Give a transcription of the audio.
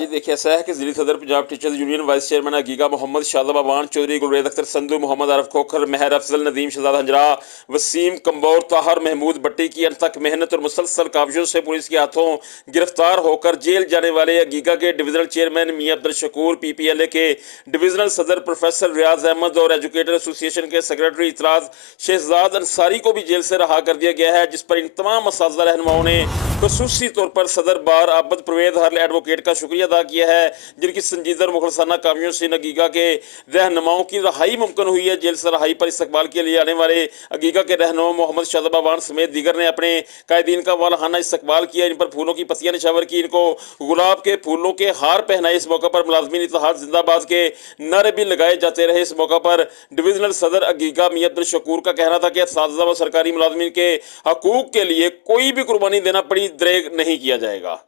माजिद एक ऐसा है कि ज़िली सदर Punjab teachers union vice chairman अगीगा Mohammad Shadab Awan Chaudhary Gulrez Akhtar Sandhu Mohammad आरफ खोखर महर अफजल नदीम शहजाद हंजरा वसीम कम्बोर ताहर महमूद भट्टी की अनथक मेहनत और मुसलसल काविशों से पुलिस के हाथों गिरफ्तार होकर जेल जाने वाले अगीगा के डिविजनल चेयरमैन मियां अब्दुल शकूर PPLA के डिविजनल सदर प्रोफेसर रियाज अहमद और एजुकेटर एसोसिएशन के सेक्रेटरी इतराज शहजाद अंसारी को भी जेल से रहा कर दिया गया है, जिस पर इन तमाम मसाजा रहनुमाओं ने खसूसी तौर पर सदर बार आबद परवेद हर एडवोकेट का शुक्रिया अदा किया है, जिनकी संजीदा और मुखलसाना कामियों से अगीगा के रहनुमाओं की रहाई मुमकिन हुई है। जेल से रहाई पर इस्तकबाल के लिए आने वाले अगीगा के रहनुमा मोहम्मद शादाब अवान समेत दीगर ने अपने कायदीन का वालहाना इस्तकबाल किया। इन पर फूलों की पत्तियां निछावर की, इनको गुलाब के फूलों के हार पहनाए। इस मौके पर मुलाजमीन इत्तेहाद जिंदाबाद के नारे भी लगाए जाते रहे। इस मौका पर डिविजनल सदर अगीगा मियां अब्दुल शकूर का कहना था कि असातिज़ा व सरकारी मुलाजमीन के हकूक के लिए कोई भी कुर्बानी देना पड़ी दरेग नहीं किया जाएगा।